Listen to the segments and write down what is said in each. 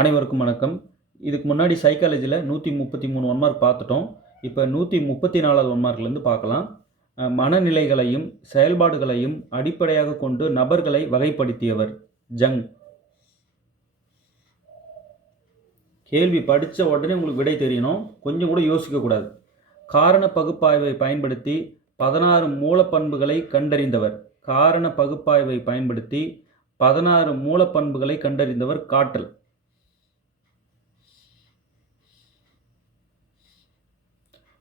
அனைவருக்கும் வணக்கம். இதுக்கு முன்னாடி சைக்காலஜியில் 133 ஒன் மார்க் பார்த்துட்டோம். இப்போ 134வது ஒன் மார்க்லேருந்து பார்க்கலாம். மனநிலைகளையும் செயல்பாடுகளையும் அடிப்படையாக கொண்டு நபர்களை வகைப்படுத்தியவர் ஜங். கேள்வி படித்த உடனே உங்களுக்கு விடை தெரியணும், கொஞ்சம் கூட யோசிக்கக்கூடாது. காரண பகுப்பாய்வை பயன்படுத்தி 16 மூலப்பண்புகளை கண்டறிந்தவர். காரண பகுப்பாய்வை பயன்படுத்தி 16 மூலப்பண்புகளை கண்டறிந்தவர் காட்டல்.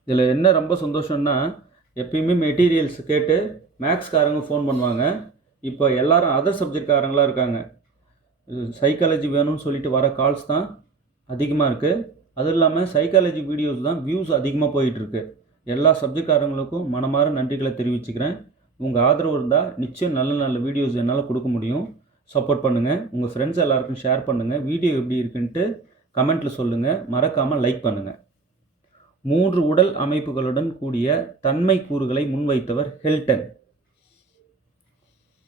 இதில் என்ன ரொம்ப சந்தோஷம்னா, எப்பயுமே மெட்டீரியல்ஸ் கேட்டு மேக்ஸ்காரங்க ஃபோன் பண்ணுவாங்க. இப்போ எல்லாரும் அதர் சப்ஜெக்ட்காரங்களாக இருக்காங்க. சைக்காலஜி வேணும்னு சொல்லிட்டு வர கால்ஸ் தான் அதிகமாக இருக்குது. அதுவும் இல்லாமல் சைக்காலஜி வீடியோஸ் தான் வியூஸ் அதிகமாக போயிட்டுருக்கு. எல்லா சப்ஜெக்ட்காரங்களுக்கும் மனமார நன்றிகளை தெரிவிச்சுக்கிறேன். உங்கள் ஆதரவு இருந்தால் நிச்சயம் நல்ல நல்ல வீடியோஸ் என்னால் கொடுக்க முடியும். சப்போர்ட் பண்ணுங்கள். உங்கள் ஃப்ரெண்ட்ஸ் எல்லாருக்கும் ஷேர் பண்ணுங்கள். வீடியோ எப்படி இருக்குன்ட்டு கமெண்ட்டில் சொல்லுங்கள். மறக்காமல் லைக் பண்ணுங்கள். 3 உடல் அமைப்புகளுடன் கூடிய தன்மை கூறுகளை முன்வைத்தவர் ஹெல்டன்.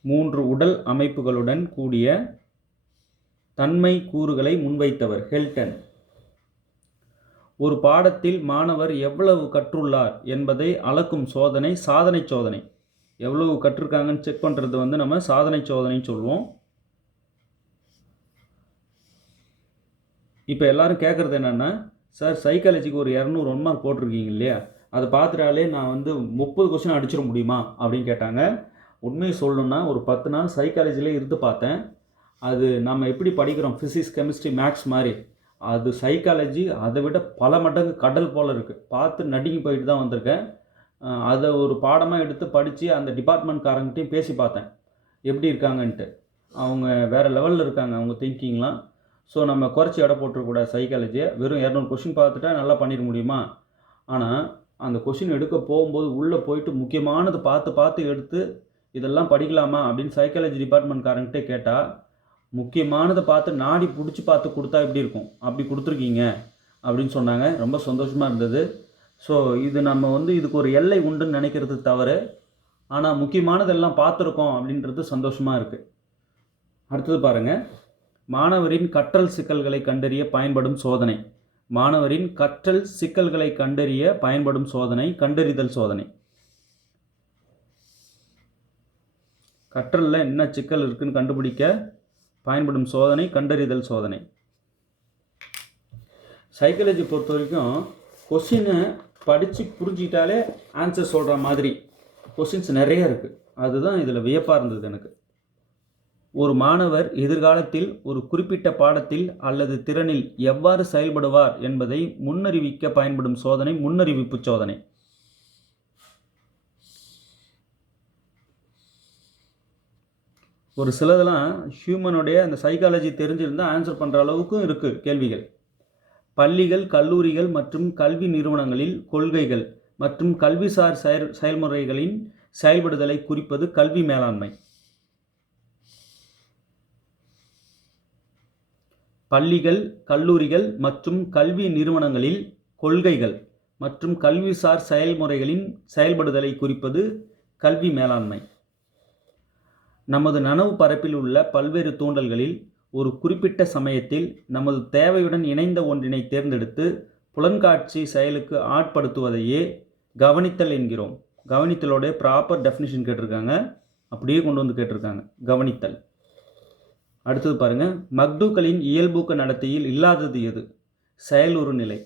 3 உடல் அமைப்புகளுடன் கூடிய தன்மை கூறுகளை முன்வைத்தவர் ஹெல்டன். ஒரு பாடத்தில் மாணவர் எவ்வளவு கற்றுள்ளார் என்பதை அளக்கும் சோதனை சாதனை சோதனை. எவ்வளவு கற்றுருக்காங்கன்னு செக் பண்ணுறது நம்ம சாதனை சோதனைன்னு சொல்லுவோம். இப்போ எல்லாரும் கேட்குறது என்னென்னா, சார் சைக்காலஜிக்கு ஒரு 200 ஒன் மார்க் போட்டிருக்கீங்க இல்லையா, அதை பார்த்துட்டாலே நான் 30 கொஸ்டின் அடிச்சிட முடியுமா அப்படின்னு கேட்டாங்க. உண்மையை சொல்லணுன்னா ஒரு 10 நாள் சைக்காலஜியில் இருந்து பார்த்தேன். அது நம்ம எப்படி படிக்கிறோம், ஃபிசிக்ஸ் கெமிஸ்ட்ரி மேக்ஸ் மாதிரி, அது சைக்காலஜி அதை விட பல மடங்கு கடல் போல் இருக்குது. பார்த்து நடுங்கி போயிட்டு தான் வந்திருக்கேன். அதை ஒரு பாடமாக எடுத்து படித்து அந்த டிபார்ட்மெண்ட்காரங்கிட்டையும் பேசி பார்த்தேன் எப்படி இருக்காங்கன்ட்டு. அவங்க வேறு லெவலில் இருக்காங்க அவங்க திங்கிங்லாம். ஸோ நம்ம குறைச்சி எடை போட்டுருக்கூடாது சைக்காலஜியை. வெறும் 200 கொஷின் பார்த்துட்டா நல்லா பண்ணிட முடியுமா? ஆனால் அந்த கொஷின் எடுக்க போகும்போது உள்ளே போயிட்டு முக்கியமானது பார்த்து எடுத்து இதெல்லாம் படிக்கலாமா அப்படின்னு சைக்காலஜி டிபார்ட்மெண்ட்காரங்கிட்டே கேட்டால், முக்கியமானதை பார்த்து நாடி பிடிச்சி பார்த்து கொடுத்தா எப்படி இருக்கும், அப்படி கொடுத்துருக்கீங்க அப்படின்னு சொன்னாங்க. ரொம்ப சந்தோஷமாக இருந்தது. ஸோ இது நம்ம இதுக்கு ஒரு எல்லை உண்டுன்னு நினைக்கிறது தவறு. ஆனால் முக்கியமானதெல்லாம் பார்த்துருக்கோம் அப்படின்றது சந்தோஷமாக இருக்குது. அடுத்தது பாருங்கள், மாணவரின் கற்றல் சிக்கல்களை கண்டறிய பயன்படும் சோதனை. மாணவரின் கற்றல் சிக்கல்களை கண்டறிய பயன்படும் சோதனை கண்டறிதல் சோதனை. கற்றலில் என்ன சிக்கல் இருக்குன்னு கண்டுபிடிக்க பயன்படும் சோதனை கண்டறிதல் சோதனை. சைக்காலஜி பொறுத்த வரைக்கும் கொஸ்டினை படித்து புரிஞ்சிக்கிட்டாலே ஆன்சர் சொல்கிற மாதிரி கொஸ்டின்ஸ் நிறைய இருக்குது. அதுதான் இதில் வியப்பாக இருந்தது எனக்கு. ஒரு மாணவர் எதிர்காலத்தில் ஒரு குறிப்பிட்ட பாடத்தில் அல்லது திறனில் எவ்வாறு செயல்படுவார் என்பதை முன்னறிவிக்க பயன்படும் சோதனை முன்னறிவிப்பு சோதனை. ஒரு சிலதெல்லாம் ஹியூமனுடைய அந்த சைக்காலஜி தெரிஞ்சிருந்தால் ஆன்சர் பண்ணுற அளவுக்கும் இருக்குது கேள்விகள். பள்ளிகள், கல்லூரிகள் மற்றும் கல்வி நிறுவனங்களில் கொள்கைகள் மற்றும் கல்விசார் செயல்முறைகளின் செயல்படுதலை குறிப்பது கல்வி மேலாண்மை. பள்ளிகள், கல்லூரிகள் மற்றும் கல்வி நிறுவனங்களில் கொள்கைகள் மற்றும் கல்விசார் செயல்முறைகளின் செயல்படுதலை குறிப்பது கல்வி மேலாண்மை. நமது நனவு பரப்பில் உள்ள பல்வேறு தூண்டல்களில் ஒரு குறிப்பிட்ட சமயத்தில் நமது தேவையுடன் இணைந்த ஒன்றினை தேர்ந்தெடுத்து புலன்காட்சி செயலுக்கு ஆட்படுத்துவதையே கவனித்தல் என்கிறோம். கவனித்தலோட ப்ராப்பர் டெஃபினிஷன் கேட்டிருக்காங்க, அப்படியே கொண்டு வந்து கேட்டிருக்காங்க கவனித்தல். அடுத்தது பாருங்கள், மக்டூக்களின் இயல்பூக்க நடத்தையில் இல்லாதது எது? செயலுறு நிலை.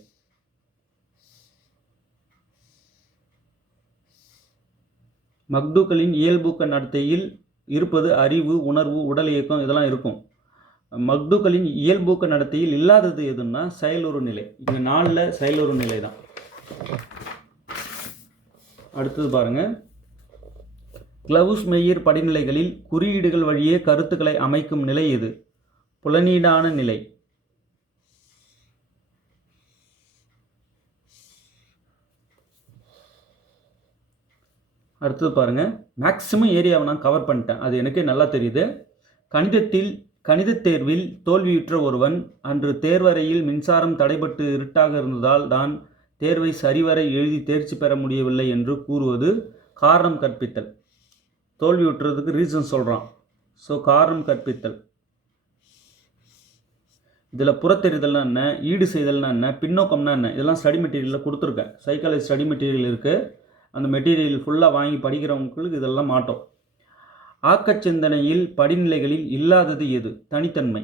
மக்டூக்களின் இயல்பூக்க நடத்தையில் இருப்பது அறிவு, உணர்வு, உடல் இயக்கம், இதெல்லாம் இருக்கும். மக்டூக்களின் இயல்பூக்க நடத்தையில் இல்லாதது எதுன்னா செயலுறு நிலை. இங்கே 4ல் செயலுறு நிலை தான். அடுத்தது பாருங்கள், கிளவுஸ் மெய்யர் படிநிலைகளில் குறியீடுகள் வழியே கருத்துக்களை அமைக்கும் நிலை எது? புலனீடான நிலை. அடுத்தது பாருங்கள், மேக்ஸிமம் ஏரியாவை நான் கவர் பண்ணிட்டேன், அது எனக்கே நல்லா தெரியுது. கணித தேர்வில் தோல்வியுற்ற ஒருவன் அன்று தேர்வறையில் மின்சாரம் தடைபட்டு இருட்டாக இருந்ததால் தான் தேர்வை சரிவர எழுதி தேர்ச்சி பெற முடியவில்லை என்று கூறுவது காரணம் கற்பித்தல். தோல்வி விட்டுறதுக்கு ரீசன் சொல்கிறான். ஸோ காரணம் கற்பித்தல். இதில் புறத்தெரிதல்னா என்ன, ஈடு செய்தல்னா என்ன, பின்னோக்கம்னா என்ன, இதெல்லாம் ஸ்டடி மெட்டீரியலில் கொடுத்துருக்கேன். சைக்காலஜி ஸ்டடி மெட்டீரியல் இருக்குது. அந்த மெட்டீரியல் ஃபுல்லாக வாங்கி படிக்கிறவங்களுக்கு இதெல்லாம் மாட்டோம். ஆக்கச்சிந்தனையில் படிநிலைகளில் இல்லாதது எது? தனித்தன்மை.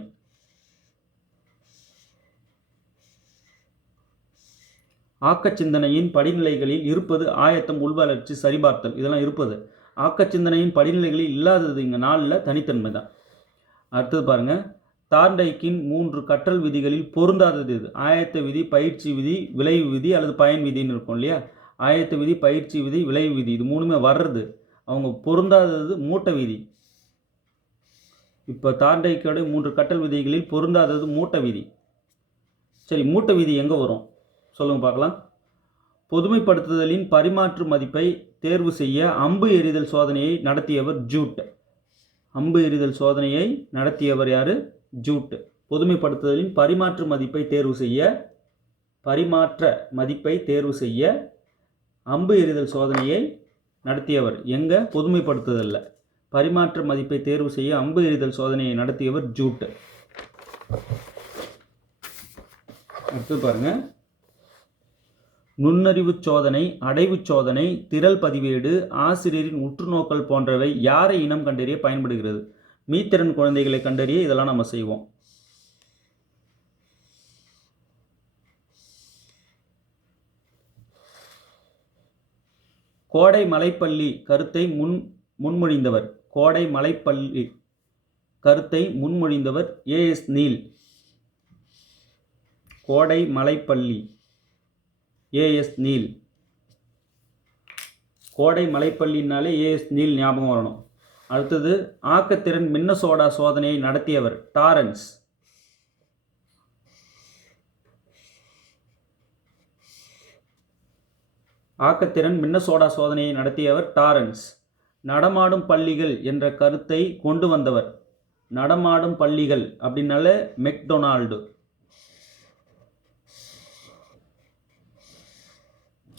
ஆக்கச்சிந்தனையின் படிநிலைகளில் இருப்பது ஆயத்தம், உள்வளர்ச்சி, சரிபார்த்தல், இதெல்லாம் இருப்பது. ஆக்கச்சிந்தனையின் படிநிலைகளில் இல்லாதது இங்கே 4ல் தனித்தன்மை தான். அடுத்தது பாருங்கள், தார்ண்டைக்கின் 3 கற்றல் விதிகளில் பொருந்தாதது எது? ஆயத்த விதி, பயிற்சி விதி, விளைவு விதி அல்லது பயன் விதின்னு இருக்கும் இல்லையா? ஆயத்த விதி, பயிற்சி விதி, விளைவு விதி, இது 3மே வர்றது. அவங்க பொருந்தாதது மூட்டை விதி. இப்போ தார்ண்டைக்கோட 3 கற்றல் விதிகளில் பொருந்தாதது மூட்டை விதி. சரி, மூட்டை விதி எங்கே வரும் சொல்லுங்க பார்க்கலாம். பொதுமைப்படுத்துதலின் பரிமாற்று மதிப்பை தேர்வு செய்ய அம்பு எறிதல் சோதனையை நடத்தியவர் ஜூட். அம்பு எறிதல் சோதனையை நடத்தியவர் யார்? ஜூட். பொதுமைப்படுத்துதலின் பரிமாற்று மதிப்பை தேர்வு செய்ய அம்பு எறிதல் சோதனையை நடத்தியவர் எங்க? பொதுமைப்படுத்துதலில் பரிமாற்று மதிப்பை தேர்வு செய்ய அம்பு எறிதல் சோதனையை நடத்தியவர் ஜூட். அடுத்து பாருங்க, நுண்ணறிவு சோதனை, அடைவு சோதனை, திரள் பதிவேடு, ஆசிரியரின் உற்றுநோக்கல் போன்றவை யாரை இனம் கண்டறிய பயன்படுகிறது? மீத்திறன் குழந்தைகளை கண்டறிய இதெல்லாம் நம்ம செய்வோம். கோடை மலைப்பள்ளி கருத்தை முன்மொழிந்தவர். கோடை மலைப்பள்ளி கருத்தை முன்மொழிந்தவர் ஏஎஸ் நீல். கோடை மலைப்பள்ளி ஏஎஸ் நீல். கோடை மலைப்பள்ளினாலே ஏஎஸ் நீல் ஞாபகம் வரணும். அடுத்தது, ஆக்கத்திறன் மின்னசோடா சோதனையை நடத்தியவர் டாரன்ஸ். ஆக்கத்திறன் மின்னசோடா சோதனையை நடத்தியவர் டாரன்ஸ். நடமாடும் பள்ளிகள் என்ற கருத்தை கொண்டு வந்தவர். நடமாடும் பள்ளிகள் அப்படின்னால மெக்டொனால்டு.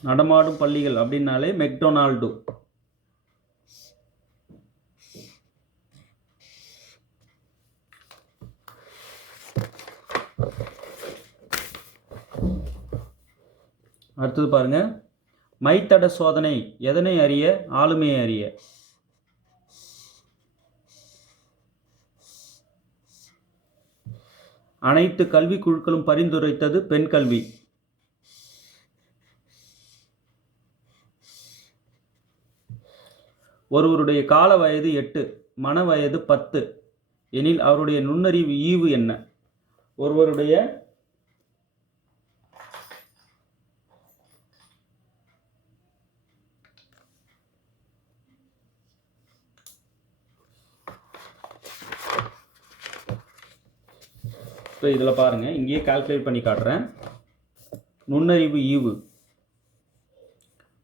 நடமாடும் பள்ளிகள் அப்படின்னாலே மெக்டொனால்டு. அடுத்தது பாருங்க, மைத்தட சோதனை எதனை அறிய? ஆளுமையை அறிய. அனைத்து கல்வி குழுக்களும் பரிந்துரைத்தது பெண் கல்வி. ஒருவருடைய கால வயது 8, மன வயது 10 எனில் அவருடைய நுண்ணறிவு ஈவு என்ன? ஒருவருடைய இப்போ இதில் பாருங்கள், இங்கேயே கால்குலேட் பண்ணி காட்டுறேன். நுண்ணறிவு ஈவு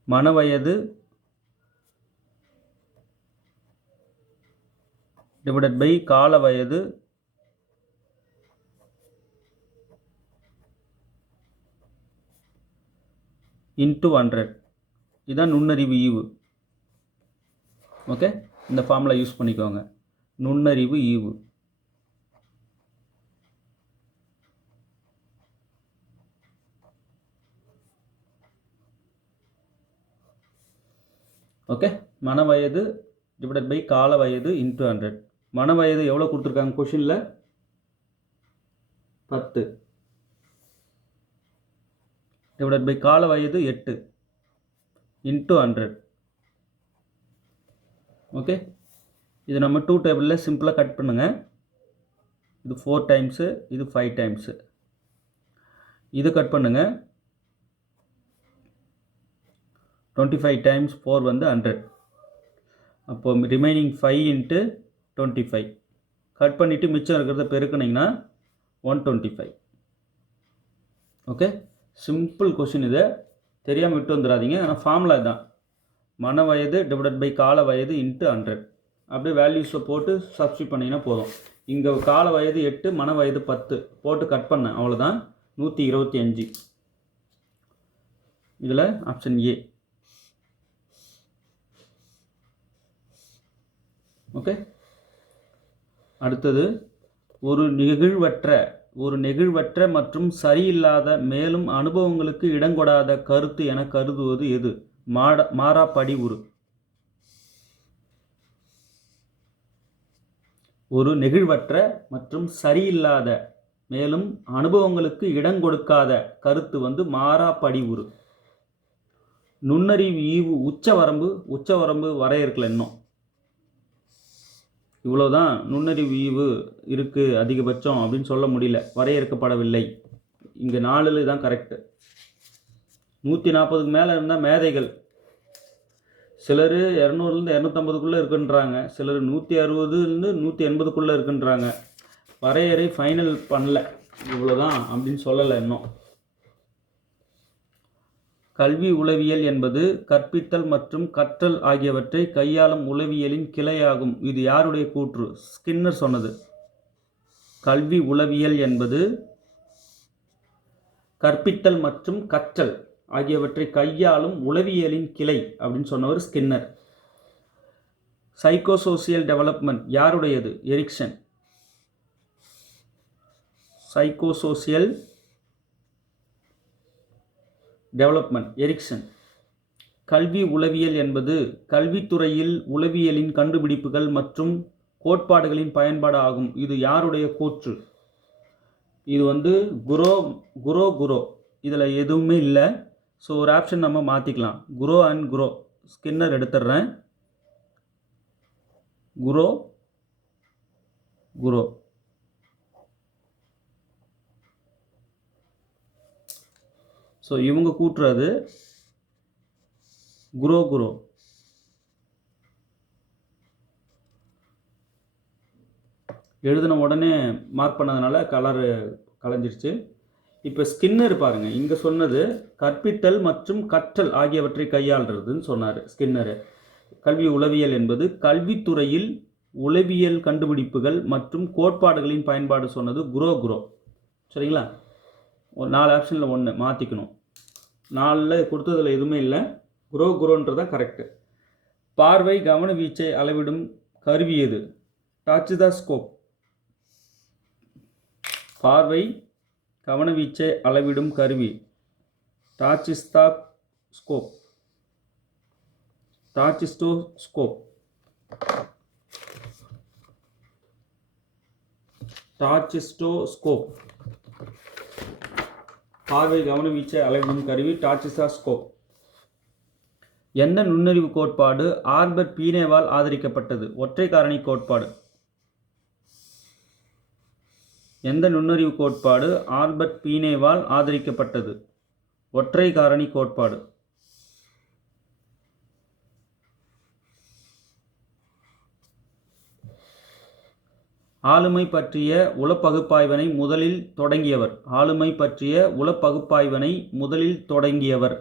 மன வயது டிவைடட் பை கால வயது இன்ட்டு 100. இதுதான் நுண்ணறிவு ஈவு. ஓகே, இந்த ஃபார்முலா யூஸ் பண்ணிக்கோங்க. நுண்ணறிவு ஈவு ஓகே. மன வயது டிவைடட் பை கால வயது இன்ட்டு 100. மன வயது எவ்வளோ கொடுத்துருக்காங்க கொஷினில்? 10 டிவைடட் பை கால வயது 8 இன்ட்டு 100. ஓகே, இது நம்ம 2 டேபிளில் சிம்பிளாக கட் பண்ணுங்கள். இது 4 டைம்ஸு, இது 5 டைம்ஸு. இது கட் பண்ணுங்கள். 25 டைம்ஸ் 4 வந்து 100. அப்போ ரிமைனிங் 5 இன்ட்டு 25 கட் பண்ணிவிட்டு மிச்சம் இருக்கிறத பெருக்குனிங்கன்னா 125. Okay, simple question. இதை தெரியாமல் விட்டு வந்துடாதீங்க. ஆனால் ஃபார்முலா தான். மன வயது டிவைடட் பை கால வயது இன்ட்டு 100. அப்படியே வேல்யூஸை போட்டு சப்ஸ்டியூட் பண்ணிங்கன்னா போதும். இங்கே கால வயது 8, மன வயது 10 போட்டு கட் பண்ணேன், அவ்வளோதான். 125. இதில் ஆப்ஷன் ஏ. ஓகே, அடுத்தது, ஒரு நிகழ்வற்ற ஒரு நெகிழ்வற்ற மற்றும் சரியில்லாத மேலும் அனுபவங்களுக்கு இடங்கொடாத கருத்து என கருதுவது எது? மாறா படிவுறு. ஒரு நெகிழ்வற்ற மற்றும் சரியில்லாத மேலும் அனுபவங்களுக்கு இடங்கொடுக்காத கருத்து மாறா படிவுறு. நுண்ணறிவு ஈவு உச்சவரம்பு வரையறுக்கல இன்னும். இவ்வளோதான் நுண்ணறிவு ஈவு இருக்குது அதிகபட்சம் அப்படின்னு சொல்ல முடியல, வரையறுக்கப்படவில்லை. இங்கே 4 தான் கரெக்டு. 140க்கு மேலே இருந்தால் மேதைகள். சிலர் 200லேருந்து 250க்குள்ளே இருக்குன்றாங்க, சிலர் 160லேருந்து 180க்குள்ளே இருக்குன்றாங்க. வரையறை ஃபைனல் பண்ணல, இவ்வளோதான் அப்படின்னு சொல்லலை இன்னும். கல்வி உளவியல் என்பது கற்பித்தல் மற்றும் கற்றல் ஆகியவற்றை கையாளும் உளவியலின் கிளையாகும். இது யாருடைய கூற்று? ஸ்கின்னர் சொன்னது. கல்வி உளவியல் என்பது கற்பித்தல் மற்றும் கற்றல் ஆகியவற்றை கையாளும் உளவியலின் கிளை அப்படின்னு சொன்னவர் ஸ்கின்னர். சைக்கோசோசியல் டெவலப்மெண்ட் யாருடையது? எரிக்சன். Psychosocial development Erikson. கல்வி உளவியல் என்பது கல்வித்துறையில் உளவியலின் கண்டுபிடிப்புகள் மற்றும் கோட்பாடுகளின் பயன்பாடு ஆகும். இது யாருடைய கூற்று? இது குரோ. இதில் எதுவுமே இல்லை. ஸோ ஒரு ஆப்ஷன் நம்ம மாற்றிக்கலாம். குரோ. ஸ்கின்னர் எடுத்துடுறேன். குரோ. ஸோ இவங்க கூட்டுறது குரோ. எழுதின உடனே மார்க் பண்ணதுனால கலரு கலைஞ்சிருச்சு. இப்போ ஸ்கின்னர் பாருங்கள், இங்கே சொன்னது கற்பித்தல் மற்றும் கற்றல் ஆகியவற்றை கையாளுறதுன்னு சொன்னார் ஸ்கின்னர். கல்வி உளவியல் என்பது கல்வித்துறையில் உளவியல் கண்டுபிடிப்புகள் மற்றும் கோட்பாடுகளின் பயன்பாடு சொன்னது குரோ. சரிங்களா? ஒரு 4 ஆப்ஷனில் 1 மாற்றிக்கணும். 4 கொடுத்ததில் எதுவுமே இல்லை. குரோன்றது தான் கரெக்டு. பார்வை கவன வீச்சை அளவிடும் கருவி எது? Touch the scope. பார்வை கவன வீச்சை அளவிடும் கருவி டாச்சிஸ்டோஸ்கோப். பார்வை கவன வீச்சை அளவிடும் கருவி டாச்சிஸ்டோஸ்கோப். எந்த நுண்ணறிவு கோட்பாடு ஆல்பர்ட் பீனேவால் ஆதரிக்கப்பட்டது? ஒற்றை காரணி கோட்பாடு. எந்த நுண்ணறிவு கோட்பாடு ஆல்பர்ட் பீனேவால் ஆதரிக்கப்பட்டது? ஒற்றை காரணி கோட்பாடு. ஆளுமை பற்றிய உளப்பகுப்பாய்வினை முதலில் தொடங்கியவர்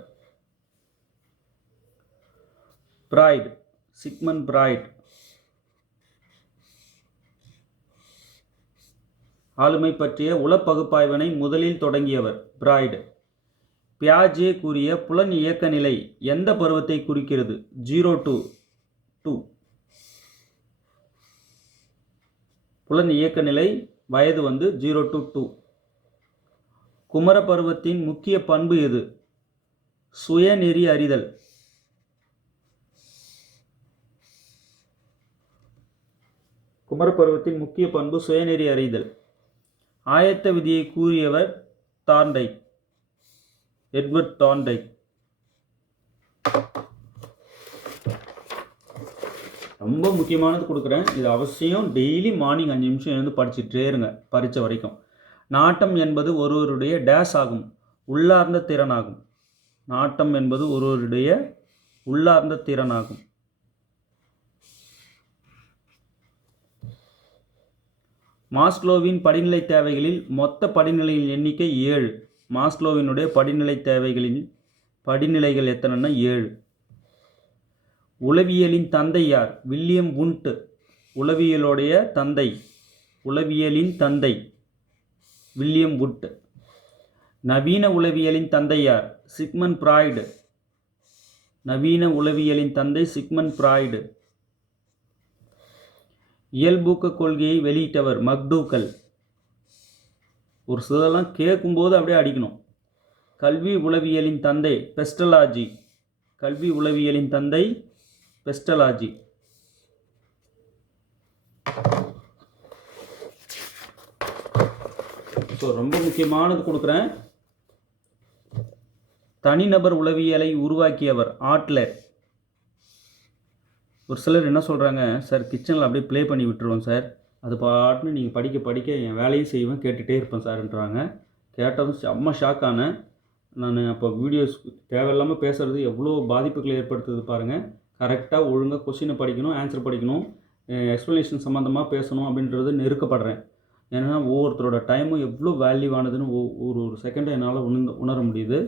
பிராய்ட். சிக்மண்ட் பிராய்ட். ஆளுமை பற்றிய உளப்பகுப்பாய்வினை முதலில் தொடங்கியவர் பிராய்ட். பியாஜே கூறிய புலன் இயக்க நிலை எந்த பருவத்தை குறிக்கிறது? 0 to 2. புலன் இயக்க நிலை வயது 0 to 2. குமர பருவத்தின் முக்கிய பண்பு எது? சுயநெறி அறிதல். குமர பருவத்தின் முக்கிய பண்பு சுயநெறி அறிதல். ஆயத்த விதியை கூறியவர் தார்ண்டைக். எட்வர்ட் தார்ண்டைக். ரொம்ப முக்கியமானது கொடுக்குறேன், இது அவசியம் டெய்லி மார்னிங் 5 நிமிஷம் எழுந்து படிச்சுட்டே இருங்க பரீட்சை வரைக்கும். நாட்டம் என்பது ஒருவருடைய டேஸ் ஆகும், உள்ளார்ந்த திறனாகும். நாட்டம் என்பது ஒருவருடைய உள்ளார்ந்த திறனாகும். மாஸ்லோவின் படிநிலை தேவைகளில் மொத்த படிநிலையின் எண்ணிக்கை 7. மாஸ்லோவினுடைய படிநிலை தேவைகளின் படிநிலைகள் எத்தனைன்னா 7. உளவியலின் தந்தை யார்? வில்லியம் வுண்ட். உளவியலின் தந்தை வில்லியம் வுண்ட். நவீன உளவியலின் தந்தை யார்? Sigmund Freud. நவீன உளவியலின் தந்தை சிக்மண்ட் பிராய்டு. இயல்பூக்க கொள்கையை வெளியிட்டவர் மக்டூகல். ஒரு சிலதெல்லாம் கேட்கும்போது அப்படியே அடிக்கணும். கல்வி உளவியலின் தந்தை பெஸ்டலாஜி. கல்வி உளவியலின் தந்தை பெஸ்டலாஜி. ஸோ ரொம்ப முக்கியமானது கொடுக்குறேன். தனிநபர் உளவியலை உருவாக்கியவர் ஆட்லர். ஒரு சிலர் என்ன சொல்கிறாங்க, சார் கிச்சனில் அப்படியே ப்ளே பண்ணி விட்டுருவோம் சார், அது பாட்டுன்னு நீங்கள் படிக்க படிக்க என் வேலையும் செய்வேன், கேட்டுகிட்டே இருப்பேன் சார்ன்றாங்க. கேட்டதும் செம்ம ஷாக் ஆனேன் நான். அப்போ வீடியோஸ் தேவையில்லாமல் பேசுகிறது எவ்வளோ பாதிப்புகளை ஏற்படுத்துது பாருங்கள். கரெக்டாக ஒழுங்காக கொஸ்டினை படிக்கணும், ஆன்சர் படிக்கணும், எக்ஸ்ப்ளனேஷன் சம்மந்தமாக பேசணும் அப்படின்றது நெருக்கப்படுறேன். ஏன்னா ஒவ்வொருத்தரோட டைமும் எவ்வளோ வேல்யூவானதுன்னு ஒரு ஒரு செகண்டை என்னால் உணர முடியுது.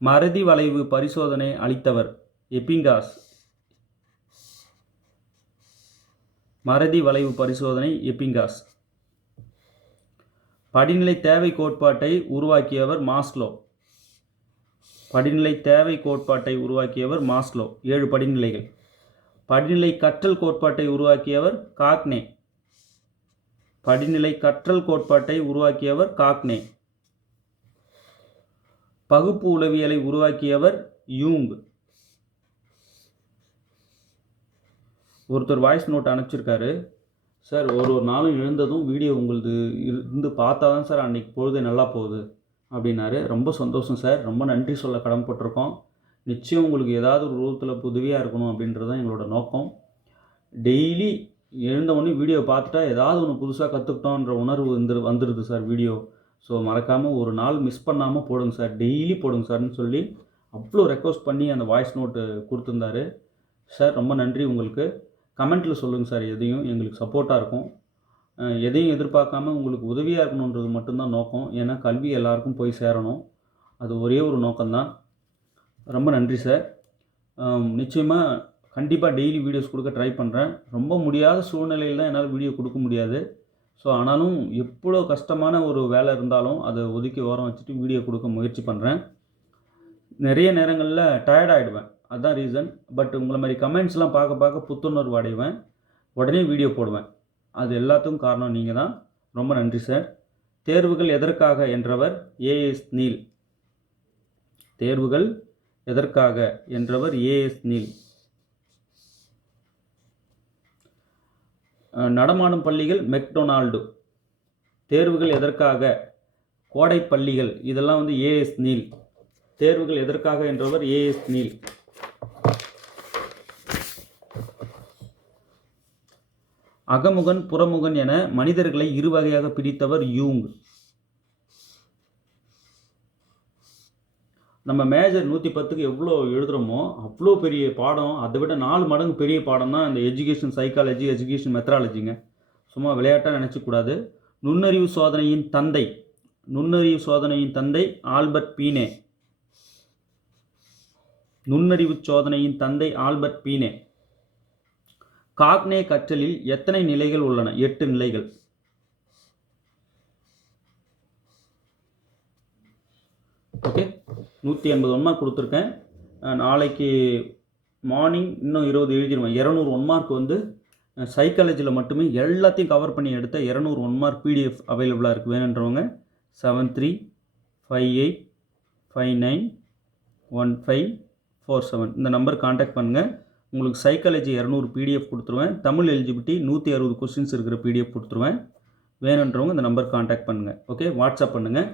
மறதி வளைவு பரிசோதனை அளித்தவர் எப்பிங்காஸ். மறதி வளைவு பரிசோதனை எப்பிங்காஸ். படிநிலை தேவை கோட்பாட்டை உருவாக்கியவர் மாஸ்லோ. படிநிலை தேவை கோட்பாட்டை உருவாக்கியவர் மாஸ்லோ. 7 படிநிலைகள். படிநிலை கற்றல் கோட்பாட்டை உருவாக்கியவர் காக்னே. படிநிலை கற்றல் கோட்பாட்டை உருவாக்கியவர் காக்னே. பகுப்பு உளவியலை உருவாக்கியவர் யூங். ஒருத்தர் வாய்ஸ் நோட் அனுப்பிச்சிருக்காரு, சார் ஒரு நாளும் எழுந்ததும் வீடியோ உங்களது இருந்து பார்த்தா தான் சார் அன்றைக்கி பொழுது நல்லா போகுது அப்படின்னாரு. ரொம்ப சந்தோஷம் சார், ரொம்ப நன்றி சொல்ல கடமைப்பட்டிருக்கோம். நிச்சயம் உங்களுக்கு ஏதாவது ஒரு ரூபத்தில் உதவியாக இருக்கணும் அப்படின்றது தான் எங்களோட நோக்கம். டெய்லி எழுந்தவொடனே வீடியோ பார்த்துட்டா ஏதாவது ஒன்று புதுசாக கற்றுக்கிட்டோன்ற உணர்வு வந்துடுது சார் வீடியோ. ஸோ மறக்காமல் ஒரு நாள் மிஸ் பண்ணாமல் போடுங்க சார், டெய்லி போடுங்க சார்னு சொல்லி அவ்வளோ ரெக்வஸ்ட் பண்ணி அந்த வாய்ஸ் நோட்டு கொடுத்துருந்தாரு. சார் ரொம்ப நன்றி உங்களுக்கு. கமெண்ட்டில் சொல்லுங்கள் சார், எதையும் எங்களுக்கு சப்போர்ட்டாக இருக்கும். எதையும் எதிர்பார்க்காம உங்களுக்கு உதவியாக இருக்கணுன்றது மட்டும்தான் நோக்கம். ஏன்னா கல்வி எல்லாருக்கும் போய் சேரணும், அது ஒரே ஒரு நோக்கம்தான். ரொம்ப நன்றி சார். நிச்சயமாக கண்டிப்பாக டெய்லி வீடியோஸ் கொடுக்க ட்ரை பண்ணுறேன். ரொம்ப முடியாத சூழ்நிலையில் தான் என்னால் வீடியோ கொடுக்க முடியாது. ஸோ ஆனாலும் எவ்வளோ கஷ்டமான ஒரு வேலை இருந்தாலும் அதை ஒதுக்கி ஓரம் வச்சுட்டு வீடியோ கொடுக்க முயற்சி பண்ணுறேன். நிறைய நேரங்களில் டயர்ட் ஆகிடுவேன், அதுதான் ரீசன். பட் உங்களை மாதிரி கமெண்ட்ஸ்லாம் பார்க்க பார்க்க புத்துணர்வு அடைவேன், உடனே வீடியோ போடுவேன். அது எல்லாத்துக்கும் காரணம் நீங்கள் தான். ரொம்ப நன்றி சார். தேர்வுகள் எதற்காக என்றவர் ஏஎஸ் நீல். தேர்வுகள் எதற்காக என்றவர் ஏஎஸ் நீல். நடமாடும் பள்ளிகள் மெக்டொனால்டு. தேர்வுகள் எதற்காக கோடை பள்ளிகள், இதெல்லாம் வந்து ஏஎஸ் நீல். தேர்வுகள் எதற்காக என்றவர் ஏஎஸ் நீல். அகமுகன் புறமுகன் என மனிதர்களை இருவகையாக பிரித்தவர் யூங். நம்ம மேஜர் 110க்கு எவ்வளோ எழுதுகிறோமோ அவ்வளோ பெரிய பாடம், அதை விட 4 மடங்கு பெரிய பாடம் தான் இந்த எஜுகேஷன் சைக்காலஜி, எஜுகேஷன் மெத்தடாலஜிங்க. சும்மா விளையாட்டாக நினச்சக்கூடாது. நுண்ணறிவு சோதனையின் தந்தை. நுண்ணறிவு சோதனையின் தந்தை ஆல்பர்ட் பீனே. நுண்ணறிவு சோதனையின் தந்தை ஆல்பர்ட் பீனே. காக்னே கற்றலில் எத்தனை நிலைகள் உள்ளன? 8 நிலைகள். ஓகே, 180 ஒன் மார்க் கொடுத்துருக்கேன். நாளைக்கு மார்னிங் இன்னும் 20 எழுதிடுவேன். 200 ஒன் மார்க் வந்து சைக்காலஜியில் மட்டுமே எல்லாத்தையும் கவர் பண்ணி எடுத்த 200 ஒன் மார்க் பிடிஎஃப் அவைலபிளாக இருக்குது. வேணுன்றவங்க 7358591547 இந்த நம்பர் கான்டாக்ட் பண்ணுங்கள். உங்களுக்கு சைக்காலஜி 200 பிடிஎஃப் கொடுத்துருவேன். தமிழ் எலிஜிபிலிட்டி 160 கொஸ்டின்ஸ் இருக்கிற பிடிஎஃப் கொடுத்துருவேன். வேணுன்றவங்க இந்த நம்பர் கான்டாக்ட் பண்ணுங்கள். ஓகே, வாட்ஸ்அப் பண்ணுங்கள்.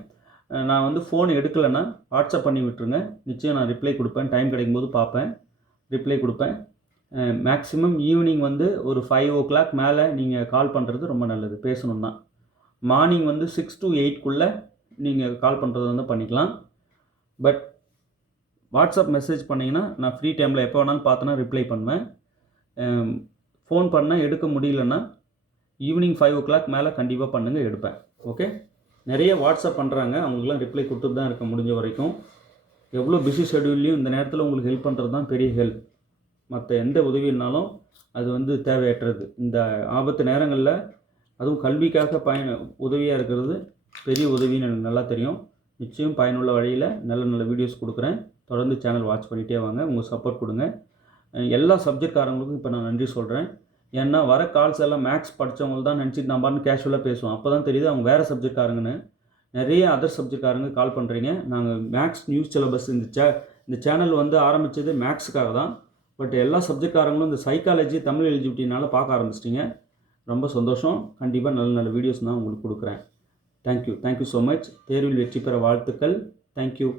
நான் வந்து ஃபோன் எடுக்கலைன்னா வாட்ஸ்அப் பண்ணி விட்டுருங்க. நிச்சயம் நான் ரிப்ளை கொடுப்பேன். டைம் கிடைக்கும்போது பார்ப்பேன், ரிப்ளை கொடுப்பேன். மேக்ஸிமம் ஈவினிங் வந்து ஒரு 5 o'clock மேலே நீங்கள் கால் பண்ணுறது ரொம்ப நல்லது, பேசணும் தான். மார்னிங் வந்து 6 to 8க்குள்ளே நீங்கள் கால் பண்ணுறது வந்து பண்ணிக்கலாம். பட் வாட்ஸ்அப் மெசேஜ் பண்ணிங்கன்னா நான் ஃப்ரீ டைமில் எப்போ வேணாலும் பார்த்தோன்னா ரிப்ளை பண்ணுவேன். ஃபோன் பண்ணால் எடுக்க முடியலன்னா ஈவினிங் 5 o'clock மேலே கண்டிப்பாக பண்ணுங்கள், எடுப்பேன். ஓகே, நிறைய வாட்ஸ்அப் பண்ணுறாங்க, அவங்களுக்குலாம் ரிப்ளை கொடுத்துட்டு தான் இருக்க முடிஞ்ச வரைக்கும். எவ்வளோ பிஸி ஷெடியூல்லையும் இந்த நேரத்தில் உங்களுக்கு ஹெல்ப் பண்ணுறது தான் பெரிய ஹெல்ப். மற்ற எந்த உதவினாலும் அது வந்து தேவையற்றது. இந்த ஆபத்து நேரங்களில் அதுவும் கல்விக்காக உதவியாக இருக்கிறது பெரிய உதவின்னு எனக்கு நல்லா தெரியும். நிச்சயம் பயனுள்ள வழியில் நல்ல நல்ல வீடியோஸ் கொடுக்குறேன். தொடர்ந்து சேனல் வாட்ச் பண்ணிகிட்டே வாங்க, உங்கள் சப்போர்ட் கொடுங்க. எல்லா சப்ஜெக்ட்காரங்களுக்கும் இப்போ நான் நன்றி சொல்கிறேன். ஏன்னா வர கால்ஸ் எல்லாம் மேக்ஸ் படித்தவங்க தான் நினச்சிட்டு நான் பாட்டு கேஷுவலாக பேசுவோம். அப்போ தான் தெரியுது அவங்க வேறு சப்ஜெக்ட்காரங்கன்னு. நிறைய அதர் சப்ஜெக்ட்காரங்க கால் பண்ணுறீங்க. நாங்கள் மேக்ஸ் நியூஸ் சிலபஸ் இந்த சேனல் வந்து ஆரம்பித்தது மேக்ஸுக்காக தான். பட் எல்லா சப்ஜெக்ட்காரங்களும் இந்த சைக்காலஜி, தமிழ் எலிஜிபிலிட்டினால பார்க்க ஆரம்பிச்சிட்டிங்க. ரொம்ப சந்தோஷம். கண்டிப்பாக நல்ல நல்ல வீடியோஸ் நான் உங்களுக்கு கொடுக்குறேன். Thank you so much. தேர்வில் வெற்றி பெற வாழ்த்துக்கள். தேங்க்யூ.